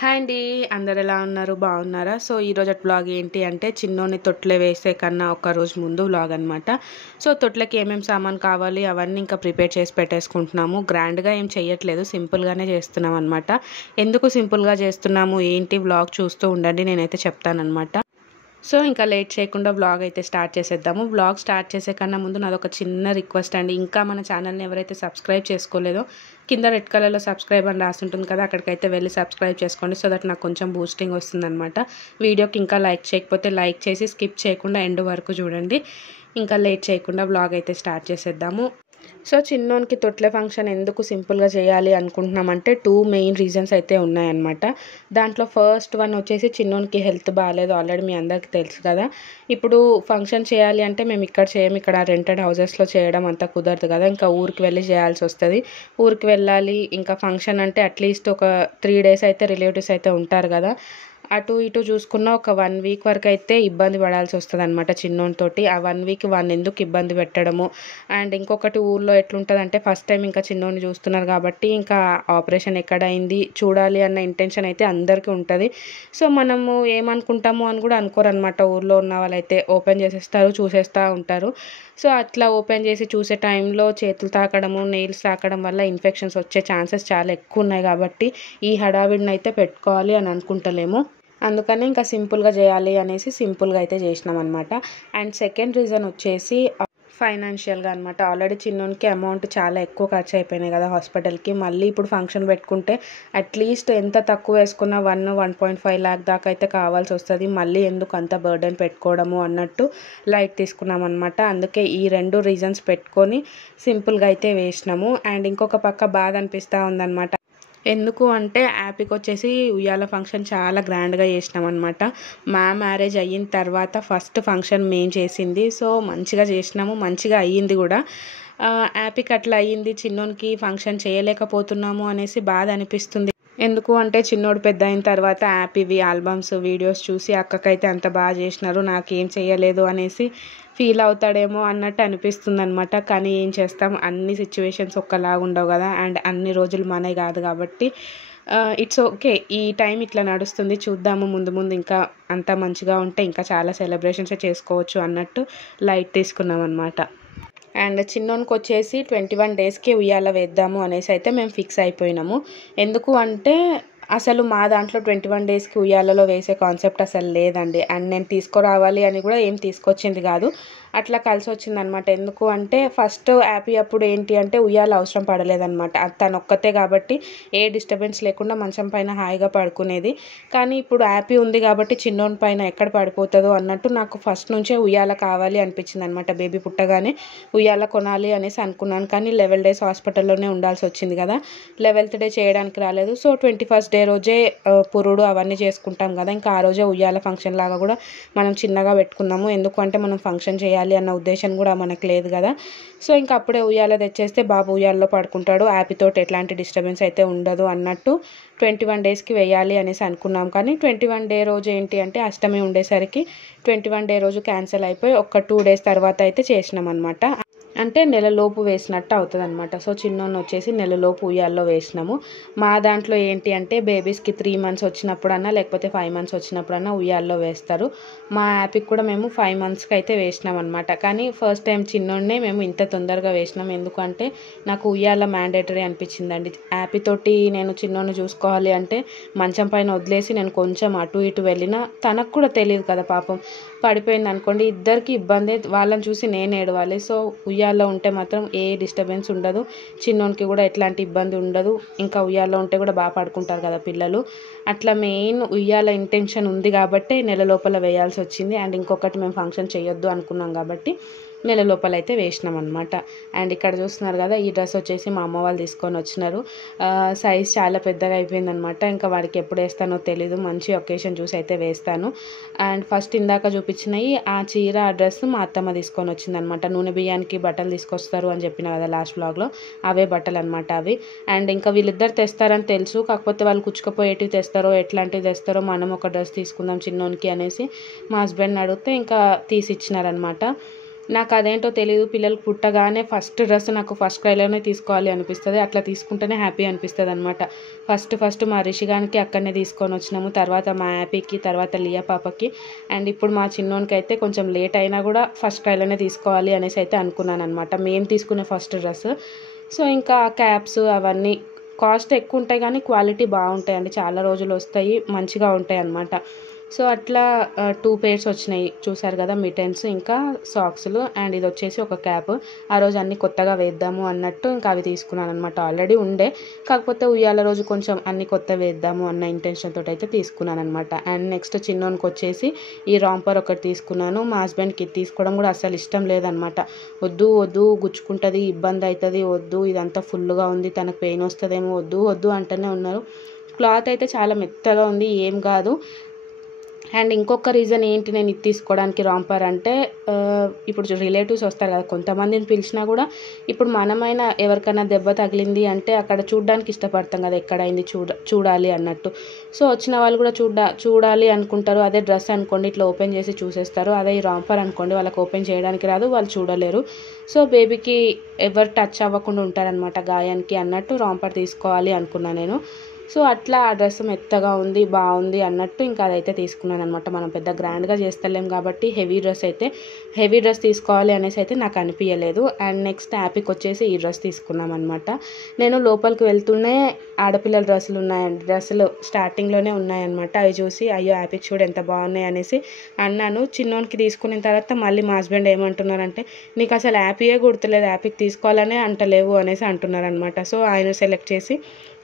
Hi అండి. అందరు ఎలా ఉన్నారు? బాగున్నారా? సో ఈరోజు వ్లాగ్ ఏంటి అంటే చిన్నోని తొట్లే వేసే కన్నా ఒక రోజు ముందు వ్లాగ్ అనమాట. సో తొట్లకి ఏమేమి సామాన్ కావాలి అవన్నీ ఇంకా ప్రిపేర్ చేసి పెట్టేసుకుంటున్నాము. గ్రాండ్గా ఏం చేయట్లేదు, సింపుల్గానే చేస్తున్నాం అనమాట. ఎందుకు సింపుల్గా చేస్తున్నాము ఏంటి వ్లాగ్ చూస్తూ ఉండండి, నేనైతే చెప్తానమాట. సో ఇంకా లేట్ చేయకుండా వ్లాగ్ అయితే స్టార్ట్ చేసేద్దాము. వ్లాగ్ స్టార్ట్ చేసే కన్నా ముందు నాదొక చిన్న రిక్వెస్ట్ అండి. ఇంకా మన ఛానల్ని ఎవరైతే సబ్స్క్రైబ్ చేసుకోలేదో కింద రెడ్ కలర్లో సబ్స్క్రైబ్ అని రాసి ఉంటుంది కదా, అక్కడికైతే వెళ్ళి సబ్స్క్రైబ్ చేసుకోండి. సో దట్ నాకు కొంచెం బూస్టింగ్ వస్తుందన్నమాట. వీడియోకి ఇంకా లైక్ చేయకపోతే లైక్ చేసి స్కిప్ చేయకుండా ఎండ్ వరకు చూడండి. ఇంకా లేట్ చేయకుండా వ్లాగ్ అయితే స్టార్ట్ చేసేద్దాము. సో చిన్నోనికి తొట్లే ఫంక్షన్ ఎందుకు సింపుల్గా చేయాలి అనుకుంటున్నామంటే 2 మెయిన్ రీజన్స్ అయితే ఉన్నాయన్నమాట. దాంట్లో ఫస్ట్ వన్ వచ్చేసి చిన్నోనికి హెల్త్ బాగాలేదు, ఆల్రెడీ మీ అందరికీ తెలుసు కదా. ఇప్పుడు ఫంక్షన్ చేయాలి అంటే మేము ఇక్కడ చేయము, ఇక్కడ రెంటెడ్ హౌసెస్లో చేయడం అంత కుదరదు కదా. ఇంకా ఊరికి వెళ్ళి చేయాల్సి వస్తుంది. ఊరికి వెళ్ళాలి, ఇంకా ఫంక్షన్ అంటే అట్లీస్ట్ ఒక 3 days అయితే రిలేటివ్స్ అయితే ఉంటారు కదా. అటు ఇటు చూసుకున్న ఒక 1 week వరకు అయితే ఇబ్బంది పడాల్సి వస్తుంది అనమాట చిన్నోనితోటి. ఆ 1 week వాడిని ఎందుకు ఇబ్బంది పెట్టడము. అండ్ ఇంకొకటి ఊళ్ళో ఎట్లుంటుంది అంటే ఫస్ట్ టైం ఇంకా చిన్నోని చూస్తున్నారు కాబట్టి ఇంకా ఆపరేషన్ ఎక్కడైంది చూడాలి అన్న ఇంటెన్షన్ అయితే అందరికీ ఉంటుంది. సో మనము ఏమనుకుంటాము అని కూడా అనుకోరనమాట. ఊళ్ళో ఉన్న వాళ్ళైతే ఓపెన్ చేసేస్తారు, చూసేస్తూ ఉంటారు. సో అట్లా ఓపెన్ చేసి చూసే టైంలో చేతులు తాకడము, నెయిల్స్ తాకడం వల్ల ఇన్ఫెక్షన్స్ వచ్చే ఛాన్సెస్ చాలా ఎక్కువ ఉన్నాయి కాబట్టి ఈ హడావిడిని అయితే పెట్టుకోవాలి అని అనుకుంటలేము. అందుకని ఇంకా సింపుల్గా చేయాలి అనేసి సింపుల్గా అయితే చేసినాం అనమాట. అండ్ సెకండ్ రీజన్ వచ్చేసి ఫైనాన్షియల్గా అనమాట. ఆల్రెడీ చిన్నోనికి అమౌంట్ చాలా ఎక్కువ ఖర్చు అయిపోయినాయి కదా హాస్పిటల్కి. మళ్ళీ ఇప్పుడు ఫంక్షన్ పెట్టుకుంటే అట్లీస్ట్ ఎంత తక్కువ వేసుకున్నా 1.5 lakh దాకా అయితే కావాల్సి వస్తుంది. మళ్ళీ ఎందుకు అంత బర్డెన్ పెట్టుకోవడము అన్నట్టు లైట్ తీసుకున్నాం అనమాట. అందుకే ఈ 2 రీజన్స్ పెట్టుకొని సింపుల్గా అయితే వేసినాము. అండ్ ఇంకొక పక్క బాధ అనిపిస్తూ ఉందన్నమాట. ఎందుకు అంటే యాపీకి వచ్చేసి ఉయ్యాల ఫంక్షన్ చాలా గ్రాండ్గా చేసినాం అనమాట. మా మ్యారేజ్ అయిన తర్వాత ఫస్ట్ ఫంక్షన్ మేము చేసింది. సో మంచిగా చేసినాము, మంచిగా అయ్యింది కూడా. యాపీకి అట్లా అయ్యింది, చిన్నోనికి ఫంక్షన్ చేయలేకపోతున్నాము అనేసి బాధ అనిపిస్తుంది. ఎందుకు అంటే చిన్నోడు పెద్ద అయిన తర్వాత యాపీవి ఆల్బమ్స్ వీడియోస్ చూసి అక్కకైతే అంత బాగా చేసినారు, నాకేం చేయలేదు అనేసి ఫీల్ అవుతాడేమో అన్నట్టు అనిపిస్తుంది అనమాట. కానీ ఏం చేస్తాం, అన్ని సిచ్యువేషన్స్ ఒక్కలాగా ఉండవు కదా. అండ్ అన్ని రోజులు మనవి కాదు కాబట్టి ఇట్స్ ఓకే. ఈ టైం ఇట్లా నడుస్తుంది, చూద్దాము ముందు ముందు ఇంకా అంత మంచిగా ఉంటే ఇంకా చాలా సెలబ్రేషన్స్ చేసుకోవచ్చు అన్నట్టు లైట్ తీసుకున్నాం అనమాట. అండ్ చిన్నోనికి వచ్చేసి 21 daysకి ఉయ్యాల వేద్దాము అనేసి అయితే మేము ఫిక్స్ అయిపోయినాము. ఎందుకు అంటే అసలు మా దాంట్లో 21 daysకి ఉయ్యాలలో వేసే కాన్సెప్ట్ అసలు లేదండి. అండ్ నేను తీసుకురావాలి అని కూడా ఏం తీసుకొచ్చింది కాదు, అట్లా కలిసి వచ్చింది అనమాట. ఎందుకు అంటే ఫస్ట్ యాపీ అప్పుడు ఏంటి అంటే ఉయ్యాల అవసరం పడలేదన్నమాట. తను ఒక్కతే కాబట్టి ఏ డిస్టర్బెన్స్ లేకుండా మంచం పైన హాయిగా పడుకునేది. కానీ ఇప్పుడు యాపీ ఉంది కాబట్టి చిన్నోని పైన ఎక్కడ పడిపోతుందో అన్నట్టు నాకు ఫస్ట్ నుంచే ఉయ్యాల కావాలి అనిపించింది అనమాట. బేబీ పుట్టగానే ఉయ్యాల కొనాలి అనేసి అనుకున్నాను. కానీ 11 days హాస్పిటల్లోనే ఉండాల్సి వచ్చింది కదా, 11th day చేయడానికి రాలేదు. సో 21st day రోజే పురుడు అవన్నీ చేసుకుంటాం కదా, ఇంకా ఆ రోజే ఉయ్యాల ఫంక్షన్ లాగా కూడా మనం చిన్నగా పెట్టుకున్నాము. ఎందుకంటే మనం ఫంక్షన్ చేయాలి అన్న ఉద్దేశం కూడా మనకు లేదు కదా. సో ఇంకా అప్పుడే ఉయ్యాల తెచ్చేస్తే బాబు ఉయ్యాలలో పడుకుంటాడు, యాపీతో ఎట్లాంటి డిస్టర్బెన్స్ అయితే ఉండదు అన్నట్టు 21 daysకి వేయాలి అనేసి అనుకున్నాం. కానీ 21 day రోజు ఏంటి అంటే అష్టమి ఉండేసరికి 21 day రోజు క్యాన్సిల్ అయిపోయి ఒక 2 days తర్వాత అయితే చేసినాం అనమాట. అంటే నెలలోపు వేసినట్టు అవుతుంది అనమాట. సో చిన్నోన్ని వచ్చేసి నెలలోపు ఉయ్యాల్లో వేసినాము. మా దాంట్లో ఏంటి అంటే బేబీస్కి 3 months వచ్చినప్పుడన్నా లేకపోతే 5 months వచ్చినప్పుడన్నా ఉయ్యాల్లో వేస్తారు. మా యాపీకి కూడా మేము 5 monthsకి అయితే వేసినాం అనమాట. కానీ ఫస్ట్ టైం చిన్నోడినే మేము ఇంత తొందరగా వేసినాం. ఎందుకంటే నాకు ఉయ్యాల మ్యాండేటరీ అనిపించిందండి. యాపీతోటి నేను చిన్నోడిని చూసుకోవాలి అంటే మంచం పైన వదిలేసి నేను కొంచెం అటు ఇటు వెళ్ళినా తనకు కూడా తెలియదు కదా పాపం, పడిపోయింది అనుకోండి ఇద్దరికి ఇబ్బంది, వాళ్ళని చూసి నేను ఏడవాలి. సో ఉయ్యాల్లో ఉంటే మాత్రం ఏ డిస్టర్బెన్స్ ఉండదు, చిన్నోనికి కూడా ఎట్లాంటి ఇబ్బంది ఉండదు. ఇంకా ఉయ్యాల్లో ఉంటే కూడా బాగా పడుకుంటారు కదా పిల్లలు. అట్లా మెయిన్ ఉయ్యాల ఇంటెన్షన్ ఉంది కాబట్టి నెల లోపల వేయాల్సి వచ్చింది. అండ్ ఇంకొకటి మేము ఫంక్షన్ చేయొద్దు అనుకున్నాం కాబట్టి నెల లోపల అయితే వేసినాం అనమాట. అండ్ ఇక్కడ చూస్తున్నారు కదా, ఈ డ్రెస్ వచ్చేసి మా అమ్మ వాళ్ళు తీసుకొని వచ్చినారు. సైజ్ చాలా పెద్దగా అయిపోయింది అనమాట. ఇంకా వాడికి ఎప్పుడు వేస్తానో తెలీదు, మంచి ఒకేషన్ చూసి అయితే వేస్తాను. అండ్ ఫస్ట్ ఇందాక చూపించినవి ఆ చీర ఆ డ్రెస్ మా అత్తమ్మ తీసుకొని వచ్చింది అనమాట. నూనె బియ్యానికి బట్టలు తీసుకొస్తారు అని చెప్పిన కదా లాస్ట్ వ్లాగ్లో, అవే బట్టలు అనమాట అవి. అండ్ ఇంకా వీళ్ళిద్దరు తెస్తారని తెలుసు, కాకపోతే వాళ్ళు కుచ్చుకపోయేటివి తెస్తారో ఎట్లాంటివి తెస్తారో మనం ఒక డ్రెస్ తీసుకుందాం చిన్నోనికి అనేసి మా హస్బెండ్ని అడిగితే ఇంకా తీసి ఇచ్చినారనమాట. నాకు అదేంటో తెలీదు, పిల్లలు పుట్టగానే ఫస్ట్ డ్రెస్ నాకు ఫస్ట్ క్రైలోనే తీసుకోవాలి అనిపిస్తుంది. అట్లా తీసుకుంటేనే హ్యాపీ అనిపిస్తుంది అనమాట. ఫస్ట్ మా రిషిగానికి అక్కడనే తీసుకొని వచ్చినాము, తర్వాత మా హ్యాపీకి, తర్వాత లియా పాపకి, అండ్ ఇప్పుడు మా చిన్నోనికి అయితే కొంచెం లేట్ అయినా కూడా ఫస్ట్ క్రైలోనే తీసుకోవాలి అనేసి అయితే అనుకున్నాను అనమాట. మేము తీసుకునే ఫస్ట్ డ్రెస్. సో ఇంకా క్యాప్స్ అవన్నీ కాస్ట్ ఎక్కువ ఉంటాయి కానీ క్వాలిటీ బాగుంటాయండి, చాలా రోజులు వస్తాయి, మంచిగా ఉంటాయి అన్నమాట. సో అట్లా 2 పేర్స్ వచ్చినాయి చూసారు కదా, మిటెన్స్ ఇంకా సాక్స్లు, అండ్ ఇది వచ్చేసి ఒక క్యాప్. ఆ రోజు అన్నీ కొత్తగా వేద్దాము అన్నట్టు ఇంకా అవి తీసుకున్నాను అనమాట. ఆల్రెడీ ఉండే, కాకపోతే ఉయ్యాల రోజు కొంచెం అన్నీ కొత్త వేద్దాము అన్న ఇంటెన్షన్ తోటి అయితే తీసుకున్నాను అనమాట. అండ్ నెక్స్ట్ చిన్నోనికి వచ్చేసి ఈ రాంపర్ ఒకటి తీసుకున్నాను. మా హస్బెండ్కి తీసుకోవడం కూడా అస్సలు ఇష్టం లేదనమాట. వద్దు గుచ్చుకుంటుంది, ఇబ్బంది అవుతుంది, వద్దు ఇదంతా ఫుల్గా ఉంది, తనకు పెయిన్ వస్తుందేమో, వద్దు అంటూనే ఉన్నారు. క్లాత్ అయితే చాలా మెత్తగా ఉంది, ఏం కాదు. అండ్ ఇంకొక రీజన్ ఏంటి నేను ఇది తీసుకోవడానికి రాంపర్ అంటే, ఇప్పుడు రిలేటివ్స్ వస్తారు కదా, కొంతమందిని పిలిచినా కూడా ఇప్పుడు మనమైనా ఎవరికైనా దెబ్బ తగిలింది అంటే అక్కడ చూడడానికి ఇష్టపడతాం కదా, ఎక్కడైంది చూడాలి అన్నట్టు. సో వచ్చిన వాళ్ళు కూడా చూడాలి అనుకుంటారు. అదే డ్రెస్ అనుకోండి ఇట్లా ఓపెన్ చేసి చూసేస్తారు, అదే ఈ రాంపర్ అనుకోండి వాళ్ళకి ఓపెన్ చేయడానికి రాదు, వాళ్ళు చూడలేరు. సో బేబీకి ఎవరు టచ్ అవ్వకుండా ఉంటారనమాట గాయానికి అన్నట్టు రాంపర్ తీసుకోవాలి అనుకున్నాను నేను. సో అట్లా ఆ డ్రెస్ మెత్తగా ఉంది, బాగుంది అన్నట్టు ఇంకా అదైతే తీసుకున్నాను అనమాట. మనం పెద్ద గ్రాండ్గా చేస్తలేం కాబట్టి హెవీ డ్రెస్ తీసుకోవాలి అనేసి అయితే నాకు అనిపించలేదు. అండ్ నెక్స్ట్ హ్యాపీకి వచ్చేసి ఈ డ్రెస్ తీసుకున్నాం అనమాట. నేను లోపలికి వెళ్తూనే ఆడపిల్లల డ్రెస్సులు ఉన్నాయండి, డ్రెస్సులు స్టార్టింగ్లోనే ఉన్నాయన్నమాట. అవి చూసి అయ్యో హ్యాపీకి చూడు ఎంత బాగున్నాయి అనేసి అన్నాను. చిన్నోనికి తీసుకున్న తర్వాత మళ్ళీ మా హస్బెండ్ ఏమంటున్నారంటే, నీకు అసలు హ్యాపీయే గుర్తులేదు, హ్యాపీకి తీసుకోవాలనే అంటలేవు అనేసి అంటున్నారనమాట. సో ఆయన సెలెక్ట్ చేసి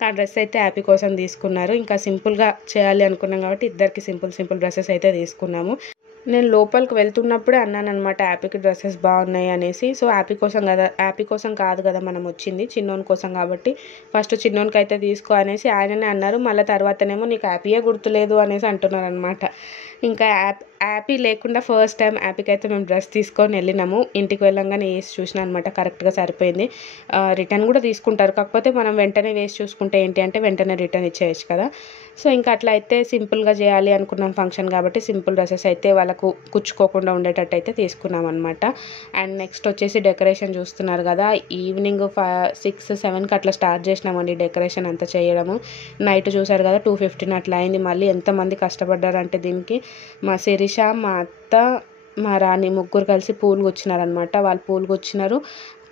ఆ డ్రెస్ అయితే హ్యాపీ కోసం తీసుకున్నారు. ఇంకా సింపుల్గా చేయాలి అనుకున్నాం కాబట్టి ఇద్దరికి సింపుల్ డ్రెస్సెస్ అయితే తీసుకున్నాము. నేను లోపలికి వెళ్తున్నప్పుడే అన్నాను అనమాట, హ్యాపీకి డ్రెస్సెస్ బాగున్నాయి అనేసి. సో హ్యాపీ కోసం కాదు కదా మనం వచ్చింది, చిన్నోని కోసం కాబట్టి ఫస్ట్ చిన్నోనికి అయితే తీసుకో అనేసి ఆయననే అన్నారు. మళ్ళీ తర్వాతనేమో నీకు హ్యాపీయే గుర్తులేదు అనేసి అంటున్నారు అనమాట. ఇంకా హ్యాపీ లేకుండా ఫస్ట్ టైం హ్యాపీకి అయితే మేము డ్రెస్ తీసుకొని వెళ్ళినాము. ఇంటికి వెళ్ళంగానే వేసి చూసినా అనమాట, కరెక్ట్గా సరిపోయింది. రిటర్న్ కూడా తీసుకుంటారు, కాకపోతే మనం వెంటనే వేసి చూసుకుంటే ఏంటి అంటే వెంటనే రిటర్న్ ఇచ్చేయచ్చు కదా. సో ఇంకా అట్లా అయితే సింపుల్గా చేయాలి అనుకున్నాం ఫంక్షన్ కాబట్టి సింపుల్ డ్రెస్సెస్ అయితే వాళ్ళకు కుచ్చుకోకుండా ఉండేటట్టు అయితే తీసుకున్నాం అనమాట. అండ్ నెక్స్ట్ వచ్చేసి డెకరేషన్ చూస్తున్నారు కదా, ఈవినింగ్ 6-7కి అట్లా స్టార్ట్ చేసినామండి డెకరేషన్ అంతా చేయడము. నైట్ చూసారు కదా 2:15 అట్లా అయింది. మళ్ళీ ఎంతమంది కష్టపడ్డారంటే దీనికి మా శిరీష, మా అత్త, మా రాణి ముగ్గురు కలిసి పూలు గుచ్చినారనమాట. వాళ్ళు పూలు గుచ్చినారు,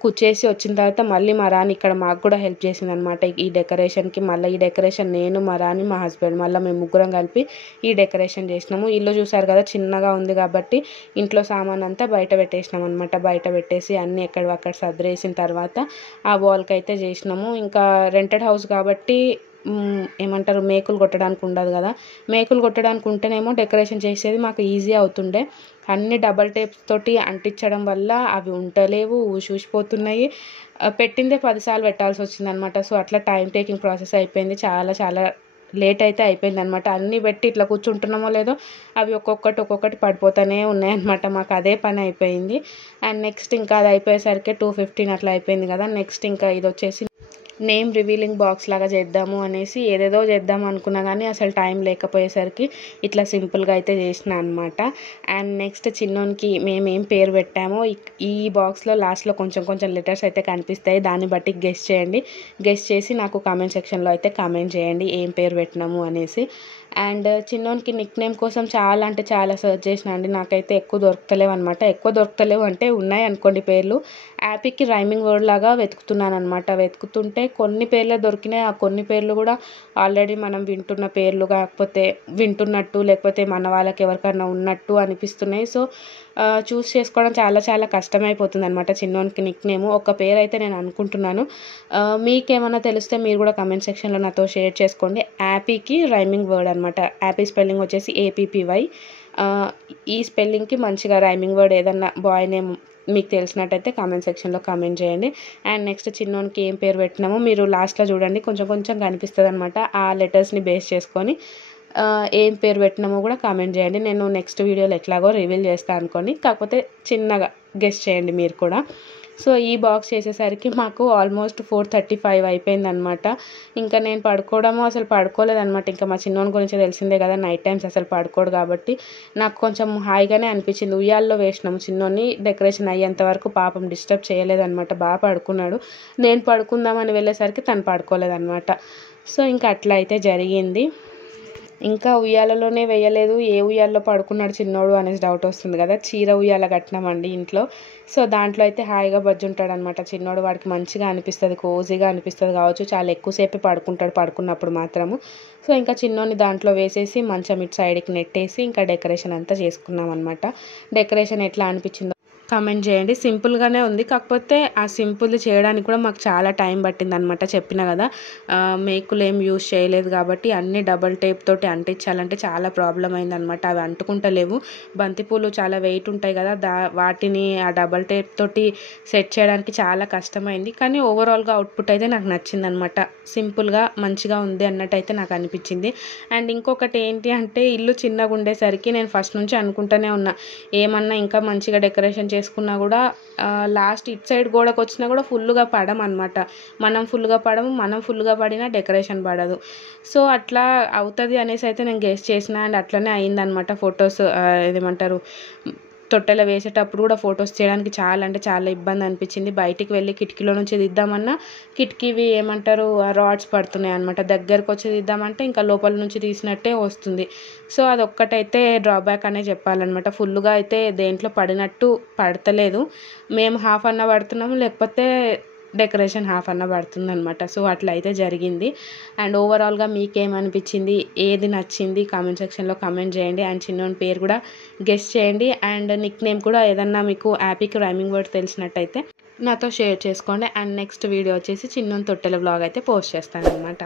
కుచ్చేసి వచ్చిన తర్వాత మళ్ళీ మా రాణి ఇక్కడ మాకు కూడా హెల్ప్ చేసింది అనమాట ఈ డెకరేషన్కి. మళ్ళీ ఈ డెకరేషన్ నేను, మా రాణి, మా హస్బెండ్ మళ్ళీ మేము ముగ్గురం కలిపి ఈ డెకరేషన్ చేసినాము. ఇల్లు చూసారు కదా చిన్నగా ఉంది కాబట్టి ఇంట్లో సామాన్ అంతా బయట పెట్టేసినాం అనమాట. బయట పెట్టేసి అన్నీ ఎక్కడక్కడ సర్దేసిన తర్వాత ఆ వాల్కి అయితే చేసినాము. ఇంకా రెంటెడ్ హౌస్ కాబట్టి ఏమంటారు, మేకులు కొట్టడానికి ఉండదు కదా. మేకులు కొట్టడానికి ఉంటేనేమో డెకరేషన్ చేసేది మాకు ఈజీ అవుతుండే. అన్ని డబల్ టేప్స్ తోటి అంటించడం వల్ల అవి ఉంటలేవు, ఊసిపోతున్నాయి. పెట్టిందే 10 సార్లు పెట్టాల్సి వచ్చిందనమాట. సో అట్లా టైం టేకింగ్ ప్రాసెస్ అయిపోయింది, చాలా లేట్ అయితే అయిపోయింది అనమాట. అన్నీ పెట్టి ఇట్లా కూర్చుంటున్నామో లేదో అవి ఒక్కొక్కటి పడిపోతూనే ఉన్నాయన్నమాట. మాకు అదే పని అయిపోయింది. అండ్ నెక్స్ట్ ఇంకా అది అయిపోయేసరికి 2:15 అట్లా అయిపోయింది కదా. నెక్స్ట్ ఇంకా ఇది వచ్చేసి నేమ్ రివీలింగ్ బాక్స్ లాగా చేద్దాము అనేసి ఏదేదో చేద్దాం అనుకున్నా కానీ అసలు టైం లేకపోయేసరికి ఇట్లా సింపుల్గా అయితే చేసిన అనమాట. అండ్ నెక్స్ట్ చిన్నోనికి మేమేం పేరు పెట్టామో ఈ బాక్స్లో లాస్ట్లో కొంచెం లెటర్స్ అయితే కనిపిస్తాయి, దాన్ని బట్టి గెస్ చేయండి. గెస్ చేసి నాకు కామెంట్ సెక్షన్లో అయితే కామెంట్ చేయండి ఏం పేరు పెట్టినాము అనేసి. అండ్ చిన్నోనికి నిక్ నేమ్ కోసం చాలా సెర్చ్ చేసిన అండి, నాకైతే ఎక్కువ దొరుకుతలేవు అనమాట. ఎక్కువ దొరుకుతలేవు అంటే ఉన్నాయి అనుకోండి పేర్లు. హ్యాపీకి రైమింగ్ వర్డ్ లాగా వెతుకుతున్నాను అనమాట. వెతుకుతుంటే కొన్ని పేర్లే దొరికినాయి. ఆ కొన్ని పేర్లు కూడా ఆల్రెడీ మనం వింటున్న పేర్లు, కాకపోతే వింటున్నట్టు లేకపోతే మన వాళ్ళకి ఎవరికైనా ఉన్నట్టు అనిపిస్తున్నాయి. సో చూస్ చేసుకోవడం చాలా కష్టమైపోతుంది అనమాట చిన్నోనికి నిక్ నేమ్. ఒక పేరు అయితే నేను అనుకుంటున్నాను, మీకేమైనా తెలిస్తే మీరు కూడా కమెంట్ సెక్షన్లో నాతో షేర్ చేసుకోండి. హ్యాపీకి రైమింగ్ వర్డ్ అనమాట. హ్యాపీ స్పెల్లింగ్ వచ్చేసి APPY. ఈ స్పెల్లింగ్కి మంచిగా రైమింగ్ వర్డ్ ఏదన్నా బాయ్ నేమ్ మీకు తెలిసినట్టయితే కామెంట్ సెక్షన్లో కామెంట్ చేయండి. అండ్ నెక్స్ట్ చిన్నోనికి ఏం పేరు పెట్టినామో మీరు లాస్ట్లో చూడండి, కొంచెం కనిపిస్తుంది అనమాట. ఆ లెటర్స్ని బేస్ చేసుకొని ఏం పేరు పెట్టినామో కూడా కామెంట్ చేయండి. నేను నెక్స్ట్ వీడియోలో ఎట్లాగో రివీల్ చేస్తాను అనుకోండి, కాకపోతే చిన్నగా గెస్ చేయండి మీరు కూడా. సో ఈ బాక్స్ చేసేసరికి మాకు ఆల్మోస్ట్ 4:35 అయిపోయిందనమాట. ఇంకా నేను పడుకోవడమో అసలు పడుకోలేదనమాట. ఇంకా మా చిన్నోని గురించి తెలిసిందే కదా, నైట్ టైమ్స్ అసలు పడుకోడు కాబట్టి నాకు కొంచెం హాయిగానే అనిపించింది. ఉయ్యాల్లో వేసినాము చిన్నోని, డెకరేషన్ అయ్యేంత వరకు పాపం డిస్టర్బ్ చేయలేదనమాట, బాగా పడుకున్నాడు. నేను పడుకుందామని వెళ్ళేసరికి తను పడుకోలేదనమాట. సో ఇంకా అట్లా అయితే జరిగింది. ఇంకా ఉయ్యాలలోనే వేయలేదు, ఏ ఉయ్యాల్లో పడుకున్నాడు చిన్నోడు అనేసి డౌట్ వస్తుంది కదా. చీర ఉయ్యాల కట్టినామండి ఇంట్లో. సో దాంట్లో అయితే హాయిగా బజ్జుంటాడు అనమాట చిన్నోడు. వాడికి మంచిగా అనిపిస్తుంది, కోజీగా అనిపిస్తుంది కావచ్చు. చాలా ఎక్కువసేపు పడుకుంటాడు పడుకున్నప్పుడు మాత్రము. సో ఇంకా చిన్నోని దాంట్లో వేసేసి మంచం ఇటు సైడ్కి నెట్టేసి ఇంకా డెకరేషన్ అంతా చేసుకున్నాం అనమాట. డెకరేషన్ ఎట్లా అనిపించిందో కామెంట్ చేయండి. సింపుల్గానే ఉంది, కాకపోతే ఆ సింపుల్ చేయడానికి కూడా మాకు చాలా టైం పట్టింది అనమాట. చెప్పిన కదా, మేకులు ఏం యూజ్ చేయలేదు కాబట్టి అన్ని డబల్ టేప్ తోటి అంటించాలంటే చాలా ప్రాబ్లం అయిందనమాట. అవి అంటుకుంటలేవు. బంతిపూలు చాలా వెయిట్ ఉంటాయి కదా, వాటిని ఆ డబల్ టేప్ తోటి సెట్ చేయడానికి చాలా కష్టమైంది. కానీ ఓవరాల్గా అవుట్పుట్ అయితే నాకు నచ్చిందనమాట. సింపుల్గా మంచిగా ఉంది అన్నట్టు అయితే నాకు అనిపించింది. అండ్ ఇంకొకటి ఏంటి అంటే, ఇల్లు చిన్నగా ఉండేసరికి నేను ఫస్ట్ నుంచి అనుకుంటూనే ఉన్నా, ఏమన్నా ఇంకా మంచిగా డెకరేషన్ చేసుకున్నా కూడా లాస్ట్ ఇటు సైడ్ గోడకు వచ్చినా కూడా ఫుల్గా పడమన్నమాట. మనం ఫుల్గా పడినా డెకరేషన్ పడదు. సో అట్లా అవుతుంది అనేసి అయితే నేను గెస్ చేసిన. అండ్ అట్లనే అయిందనమాట. ఫొటోస్ ఏమంటారు, తొట్టెలో వేసేటప్పుడు కూడా ఫొటోస్ చేయడానికి చాలా అంటే చాలా ఇబ్బంది అనిపించింది. బయటికి వెళ్ళి కిటికీలో నుంచి తీద్దామన్నా కిటికీవి ఏమంటారు రాడ్స్ పడుతున్నాయి అనమాట. దగ్గరకు వచ్చి తీద్దామంటే ఇంకా లోపల నుంచి తీసినట్టే వస్తుంది. సో అదొక్కటైతే డ్రాబ్యాక్ అనే చెప్పాలన్నమాట. ఫుల్గా అయితే దేంట్లో పడినట్టు పడతలేదు. మేము హాఫ్ అన్న పడుతున్నాము, లేకపోతే డెకరేషన్ హాఫ్ అన్న పడుతుంది అనమాట. సో అట్లా అయితే జరిగింది. అండ్ ఓవరాల్గా మీకేమనిపించింది, ఏది నచ్చింది కామెంట్ సెక్షన్లో కామెంట్ చేయండి. అండ్ చిన్నోని పేరు కూడా గెస్ చేయండి. అండ్ నిక్ నేమ్ కూడా ఏదన్నా మీకు హ్యాపీకి రైమింగ్ వర్డ్ తెలిసినట్టయితే నాతో షేర్ చేసుకోండి. అండ్ నెక్స్ట్ వీడియో వచ్చేసి చిన్నోని తొట్టెల బ్లాగ్ అయితే పోస్ట్ చేస్తాను అనమాట.